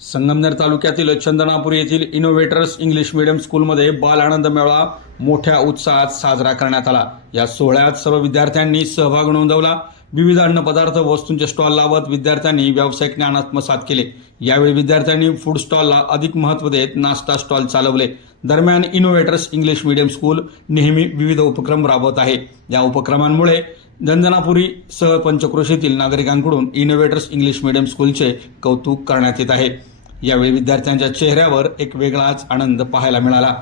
संगमनेर तालुक्यातील चंदनापूर येथील innovators English medium स्कूलमध्ये बाल आनंद मेळा मोठ्या उत्साहात साजरा करण्यात आला. या सोहळ्यात सर्व विद्यार्थ्यांनी सहभाग नोंदवला. विविध अन्नपदार्थ वस्तूंचे स्टॉल लावत विद्यार्थ्यांनी व्यावसायिक ज्ञान आत्मसात केले. यावेळी विद्यार्थ्यांनी फूड स्टॉलला अधिक महत्त्व देत नाश्ता स्टॉल चालवले. दरम्यान इनोव्हेटर्स इंग्लिश मीडियम स्कूल नेहमी विविध उपक्रम राबवत आहे. या उपक्रमांमुळे दंदनापुरी सह पंचक्रोशीतील नागरिकांकडून इनोव्हेटर्स इंग्लिश मीडियम स्कूलचे कौतुक करण्यात येत आहे. यावेळी विद्यार्थ्यांच्या चेहऱ्यावर एक वेगळाच आनंद पाहायला मिळाला.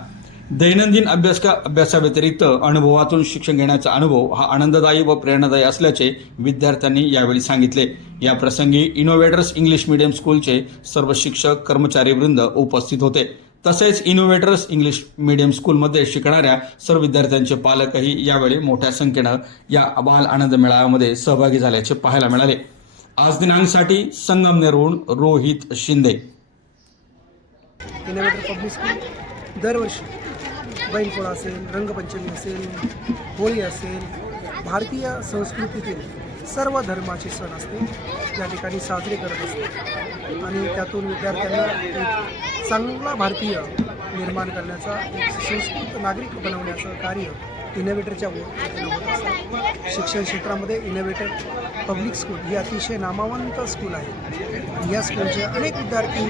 दैनंदिन अभ्यासका अभ्यासाव्यतिरिक्त अनुभवातून शिक्षण घेण्याचा अनुभव हा आनंददायी व प्रेरणादायी असल्याचे विद्यार्थ्यांनी यावेळी सांगितले. या प्रसंगी इनोव्हेटर्स इंग्लिश मीडियम स्कूलचे सर्व शिक्षक कर्मचारी वृंद उपस्थित होते. तसेच इनोव्हेटर्स इंग्लिश मीडियम स्कूलमध्ये शिकणाऱ्या सर्व विद्यार्थ्यांचे पालकही यावेळी मोठ्या संख्येनं या बाल आनंद मेळाव्यामध्ये सहभागी झाल्याचे पाहायला मिळाले. आज दिनांकसाठी संगमनेरहून Rohit Shinde. Innovator public school दरवर्षी बैलपोळा असेल रंगपंचमी असेल होळी असेल भारतीय संस्कृतीतील सर्व धर्माचे सण असते. या ठिकाणी साजरे करत असते. आणि त्यातून विद्यार्थ्यांना एक चांगला भारतीय निर्माण करण्याचा एक सुसंस्कृत नागरिक बनवण्याचं कार्य इनोव्हेटरच्या होत असतं. शिक्षण क्षेत्रामध्ये इनोव्हेटर पब्लिक स्कूल ही अतिशय नामावंत स्कूल आहे. या स्कूलचे अनेक विद्यार्थी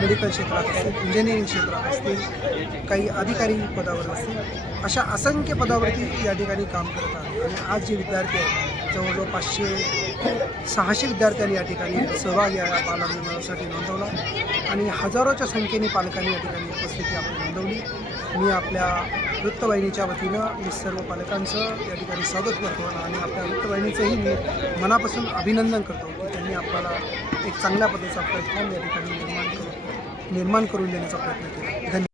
मेडिकल क्षेत्रात असतील इंजिनिअरिंग क्षेत्रात असतील काही अधिकारी पदावर असतील. अशा असंख्य पदावरती या ठिकाणी काम करत आहेत. आणि आज जे विद्यार्थी आहेत जवळजवळ पाचशे सहाशे विद्यार्थ्यांनी या ठिकाणी सहभाग या बालविमानासाठी नोंदवला आणि हजारोच्या संख्येने पालकांनी या ठिकाणी उपस्थिती आपली नोंदवली. मी आपल्या वृत्तवाहिनीच्या वतीनं मी सर्व पालकांचं या ठिकाणी स्वागत करतो आणि आपल्या वृत्तवाहिनीचंही मी मनापासून अभिनंदन करतो की त्यांनी आपल्याला एक चांगल्या पद्धतीचा प्लॅटफॉर्म या ठिकाणी निर्माण करून निर्माण करून देण्याचा प्रयत्न केला.